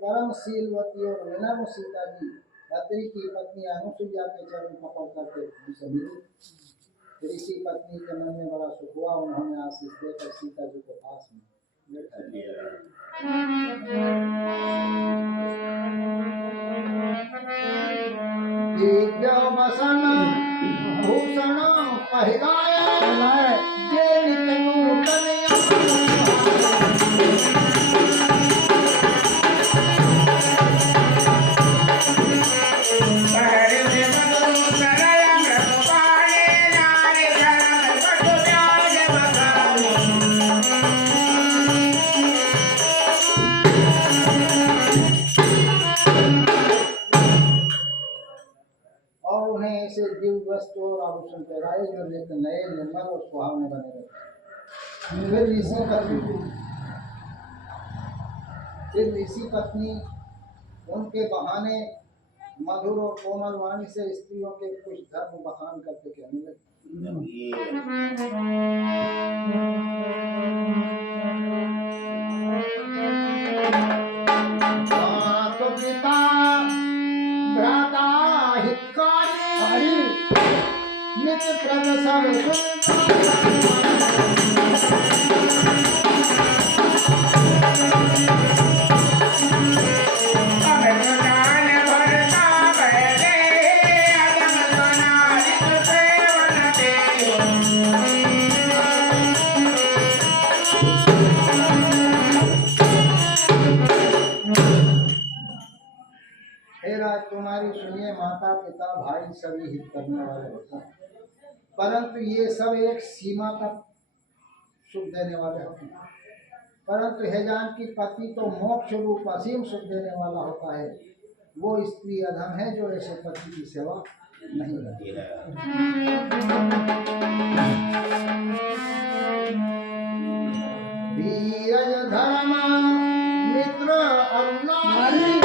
परमशीलवती और विनम्र सीता जी अत्रि की पत्नी अनुसुईया के चरण पकड़ करके उनसे मिली। ऋषि पत्नी के मन में बड़ा सुख हुआ, उन्होंने आशीष देकर सीता जी को पास में बैठा लिया। दिव्य वसन भूषण पहिराया वस्त्र और आभूषण पहराए जो नित्य नए निर्मल और सुहावने बने रहते। फिर ऋषि पत्नी उनके बहाने मधुर और कोमल वाणी से स्त्रियों के कुछ धर्म बखान करके कहने लगी। तो पिता भ्राता हितकारी नित्य प्रद सब तुम्हारी सुनिए, माता पिता भाई सभी हित करने वाले होते हैं, परंतु ये सब एक सीमा तक सुख देने वाले होते हैं। परंतु हे जानकी पति तो मोक्ष रूप असीम सुख देने वाला होता है। वो स्त्री अधम है जो ऐसे पति की सेवा नहीं करती है। धीरज धर्म मित्र अरुणारी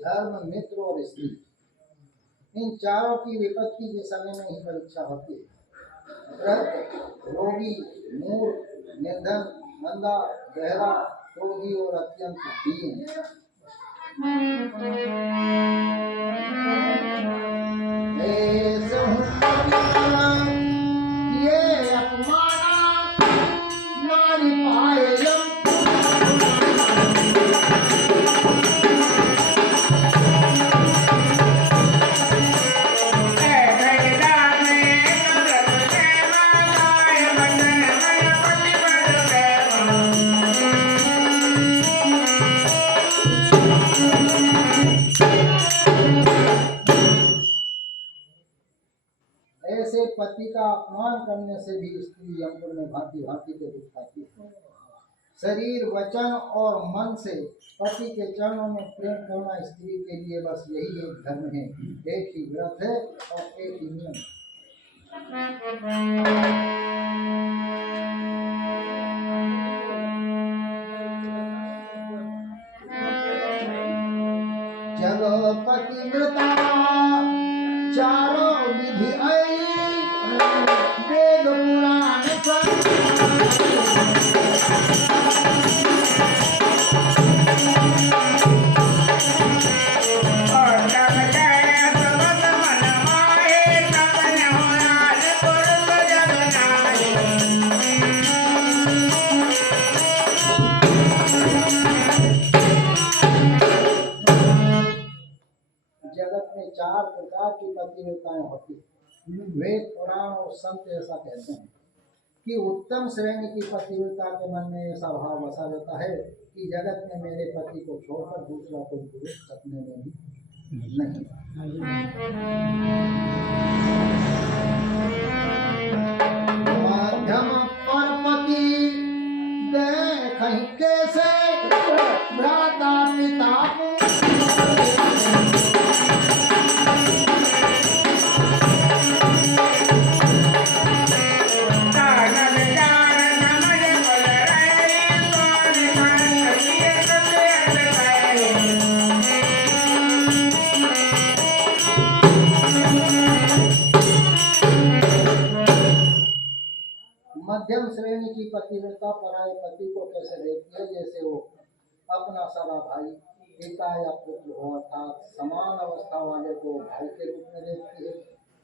धर्म मित्र और स्त्री, इन चारों की विपत्ति के समय में ही परीक्षा होती है। वृद्ध, रोगी, मूर्ख, निर्धन, मंदा, गहरा, क्रोधी और अत्यंत दीन। ये अपमाना नारी पाए पति का अपमान करने से भी स्त्री यमपुर में भांति भांति के दुख पाती है। शरीर, वचन और मन से पति के चरणों में प्रेम करना स्त्री के लिए बस यही एक धर्म है, एक ही व्रत है और एक ही नियम। जगपति व्रता चारों विधि आई वेद पुराण पतिव्रताएं होती हैं। वेद पुराण और संत ऐसा कहते हैं कि उत्तम श्रेणी की पतिव्रता के मन में ऐसा भाव बसा रहता है कि जगत में मेरे पति को छोड़कर दूसरा कोई पुरुष सपने में भी नहीं। मध्यम पर पति देखहि कैसे भ्राता पिता मध्यम श्रेणी की पतिव्रता पराये पति को कैसे देखती है, जैसे वो अपना सारा भाई पिता या पुत्र हो, अर्थात समान अवस्था वाले को भाई के रूप में देखती है,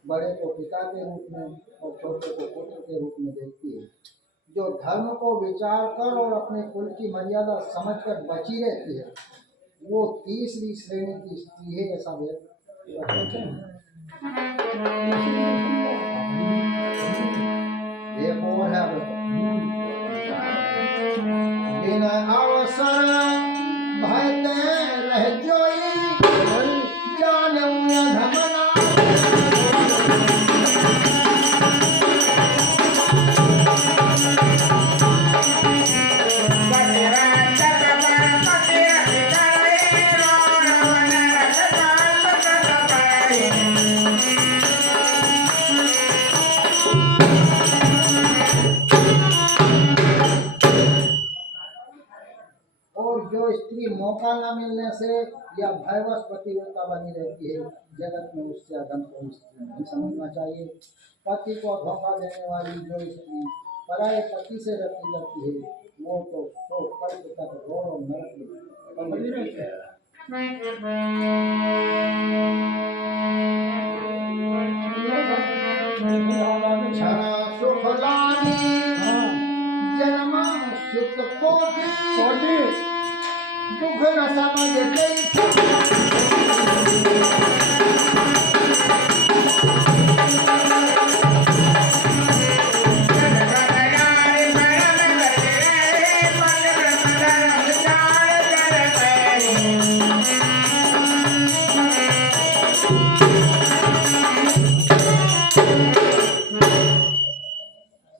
बड़े को पिता के रूप में और छोटे को पुत्र के रूप में देखती है। जो धर्म को विचार कर और अपने कुल की मर्यादा समझकर बची रहती है वो तीसरी श्रेणी की स्त्री है, ऐसा वेद बिना अवसर भयते रह जोई जानऊ धमना। जो स्त्री मौका न मिलने से या भयवश पतिव्रता बनी रहती है, जगत में उससे अधम कोई स्त्री नहीं समझना चाहिए। पति को धोखा देने वाली जो स्त्री पराये पति से रति करती है वो तो सो कल्प तक घोर और नरक में बनी रहती है। जन्म सुख कोटि दुख न समझ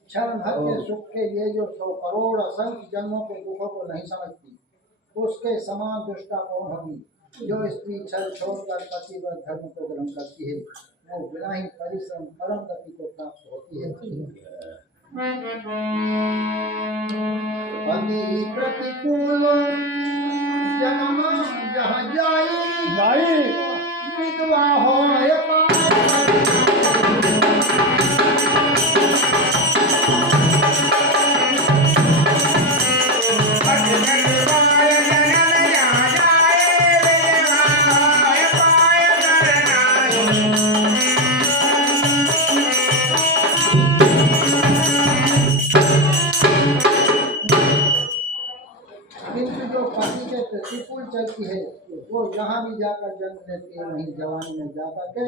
क्षण भर के सुख के ये जो 100 करोड़ असंख्य जन्मों के दुखों को नहीं समझती उसके समान दुष्टा कौन होगी। जो स्त्री छल छोड़कर पतिव्रत धर्म को ग्रहण करती है वो बिना ही परिश्रम परम गति को प्राप्त होती है। पति प्रतिकूल जन्म जहाँ जाई विधवा हो प्रतिकूल चलती है वो जहाँ भी जाकर जन्म लेती है वहीं जवानी में जाकर के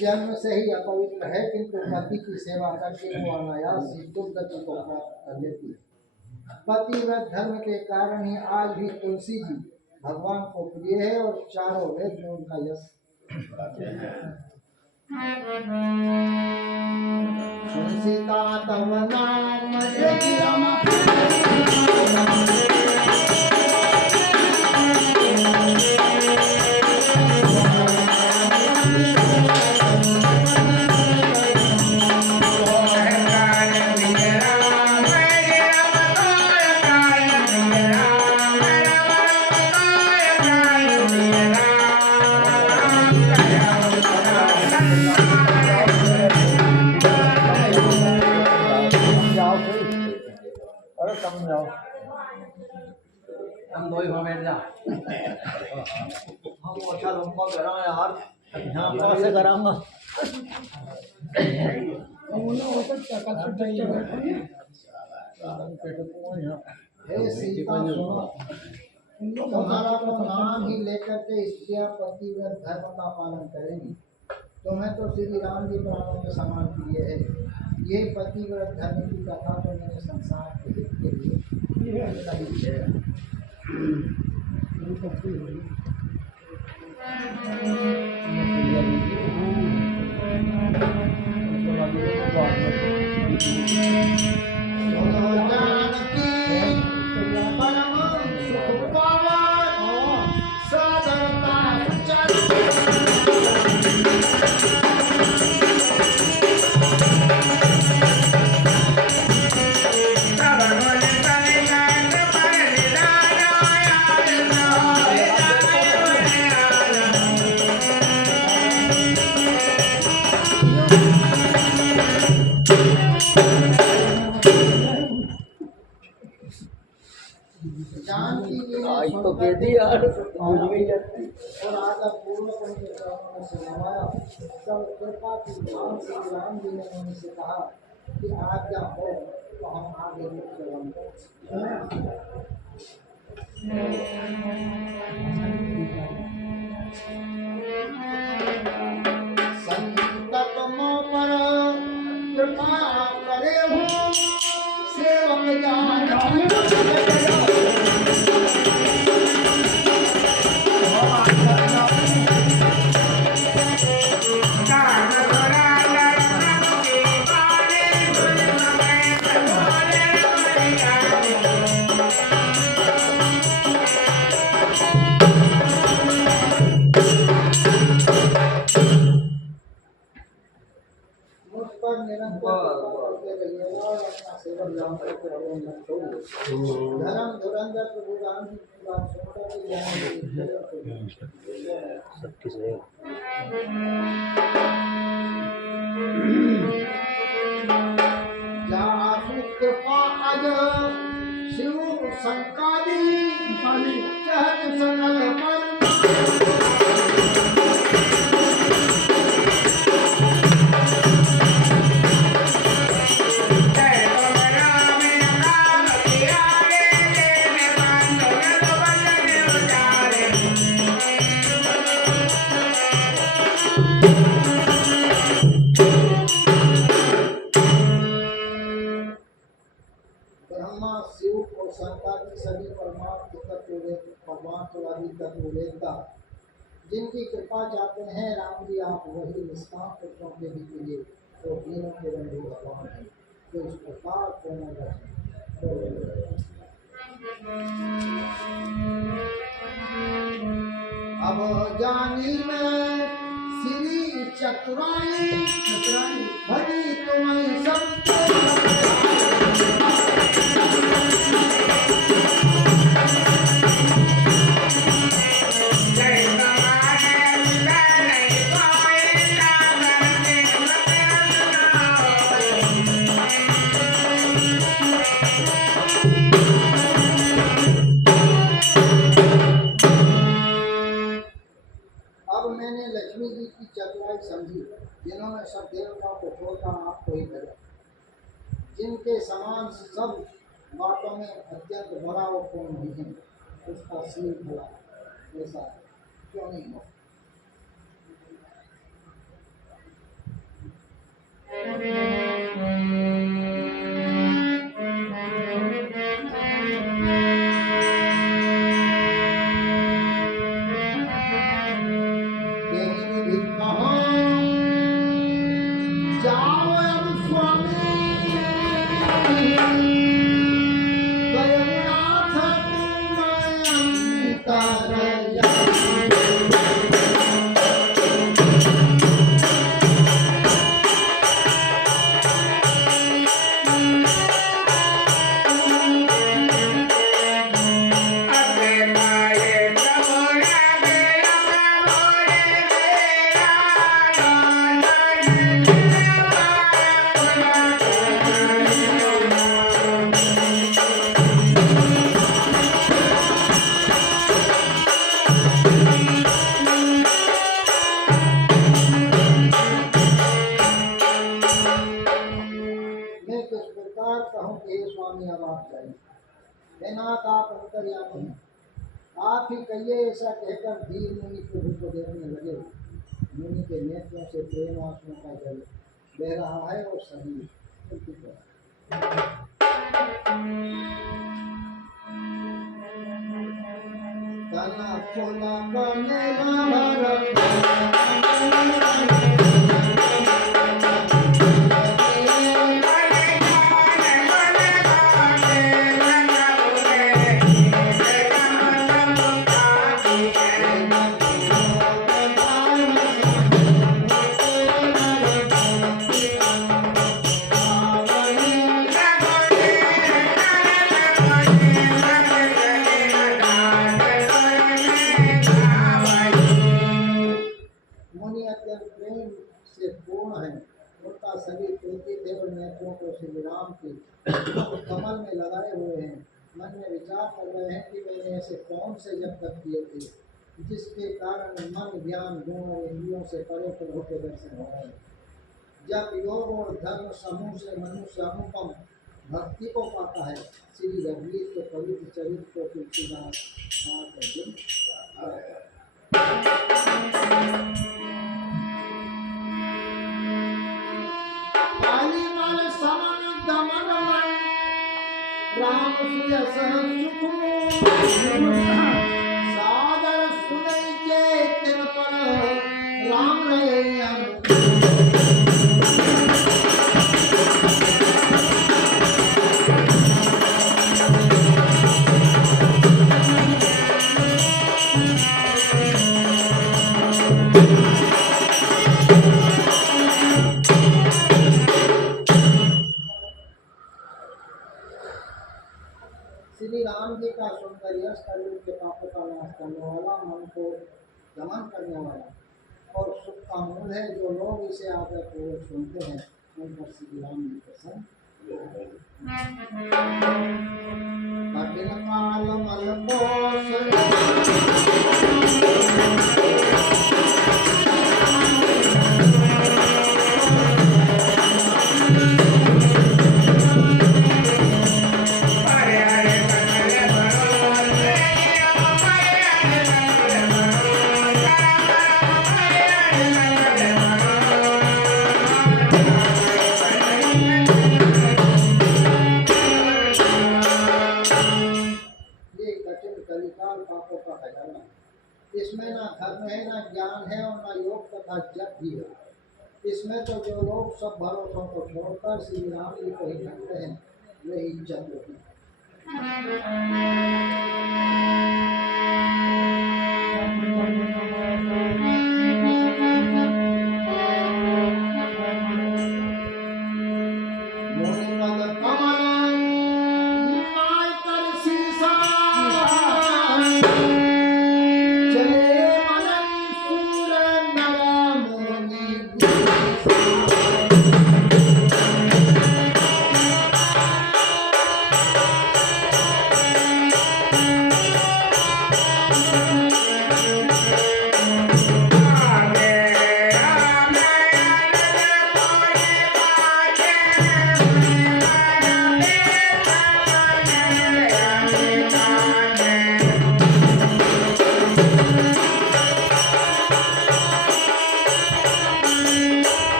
जन्म से ही अपवित्र है किंतु पति की सेवा करके वो अनायास ही दुर्गति को प्राप्त कर लेती है। पतिव्रत धर्म के कारण ही आज भी तुलसी जी भगवान को प्रिय है और चारों वेद में उनका यश सीता तव नाम अरे कम जाओ हम दो ही बैठ जा हम अच्छा लंबा करा यार यहाँ यहाँ से कराऊंगा हे सीता सुनो तुम्हारा तो नाम ही लेकर के स्त्रियां पतिव्रत धर्म का पालन करेंगी। तुम्हें तो श्री राम जी प्राणों में समान किए है। ये पतिव्रत धर्म की कथा तो मैंने संसार के हित के लिए कही है। आज तो कह दी यार मुझ में जाती और आजा पूर्ण उनके चरणों में सुनवाया। सब कृपा की भाव से राम जी ने उनसे कहा कि आज्ञा हो तो हम आगे चलेंगे। संकट मों पर कृपा करे हो सेवक जान धर्म धुरंधर प्रभु राम जी की बात सुनकर कृपा अज शिव संकाली चहत सकल मन शिव और संतानी सभी परमार्थवादी तत्व वेदता जिनकी कृपा चाहते हैं राम जी आप वही निष्काम पुरुषों के भी के लिए तो दीनों के बंधु भगवान है तो इस प्रकार अब जानी मैं श्री चतुराई भरी तुम्हें सब लक्ष्मी जी की चतुराई समझी जिन्होंने सब देवताओं को छोड़कर आपको ही भजा जिनके समान सब बातों में अत्यंत बड़ा और कौन नहीं है उसका शील भला ऐसा क्यों नहीं हो। प्रकार कहूँ कि हे स्वामी अब आप जाइए, हे नाथ आप अंतर्यामी हैं, आप ही कहिए। ऐसा कहकर धीर मुनि प्रभु को देखने लगे। मुनि के नेत्रों से प्रेम आंसुओं का जल बह रहा है और सभी पुलकित हो रहा है। तना कोला बने मुनि अत्यंत प्रेम से पूर्ण है। उनका शरीर पुलकित है और नेत्रों को श्री राम के कमल में लगाए हुए हैं। मन में विचार कर रहे हैं कि मैंने ऐसे कौन से जब तक किए थे जिसके कारण मन ज्ञान गुण और इंद्रियों से परे प्रभु के दर्शन हो रहे हैं। जब योग और धर्म समूह से मनुष्य अनुपम भक्ति को पाता है, श्री रघुवीर के पवित्र चरित्र को तुलसीदास राम सादर सुनई के तिन पर राम रहे। श्री राम जी का सौंदर्य शरीर के पापों का नाश करने वाला, मन को दमन करने वाला और सुख का मूल है। जो लोग इसे आदर पूर्वक सुनते हैं उन पर श्री राम जी प्रसन्न। कठिन काल मल इसमें ना धर्म है, ना ज्ञान है और ना योग तथा जप भी है। इसमें तो जो लोग सब भरोसों को छोड़कर श्री राम जी को ही ढकते हैं वे ही जप होती है।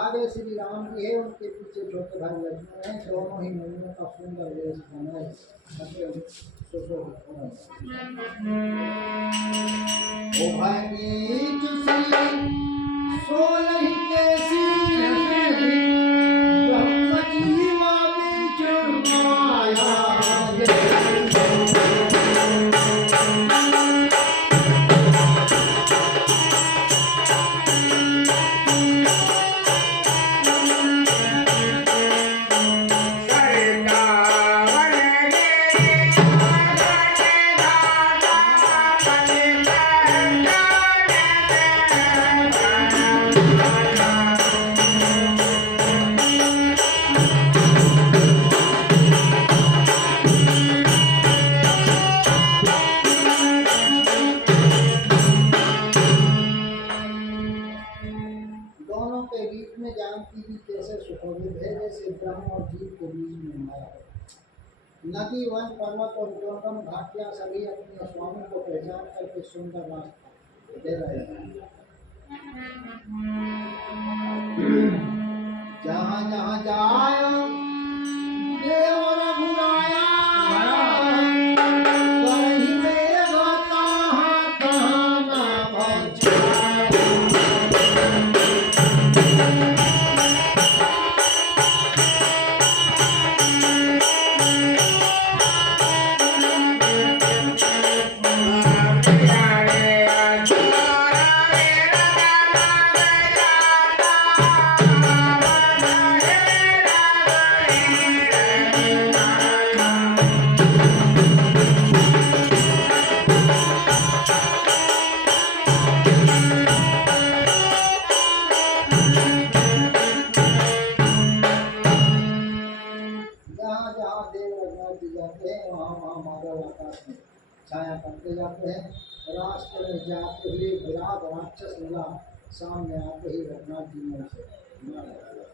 आगे श्री राम जी है, उनके पीछे छोटे भाई लक्ष्मण है। दोनों ही मुनियों का सुंदर वेश बनाए की कैसे सुखोविद है, जैसे ब्रह्म और जीव के बीच में माया है। नदी, वन, पर्वत और दुर्गम घाटियां सभी अपने स्वामी को पहचान करके सुंदर रास्ता दे रहे हैं। जहाँ जहाँ जाया देव रघुराया, वहीं मेरे कहाँ कहाँ ना पहुँचाया। जहाँ जहाँ देव रघुनाथ जी जाते हैं, वहाँ वहाँ माधव आकाश में छाया करते जाते हैं। रास्ते में जाते हुए विराट राक्षस मिला, सामने आते ही रघुनाथ जी ने उसे मार डाला।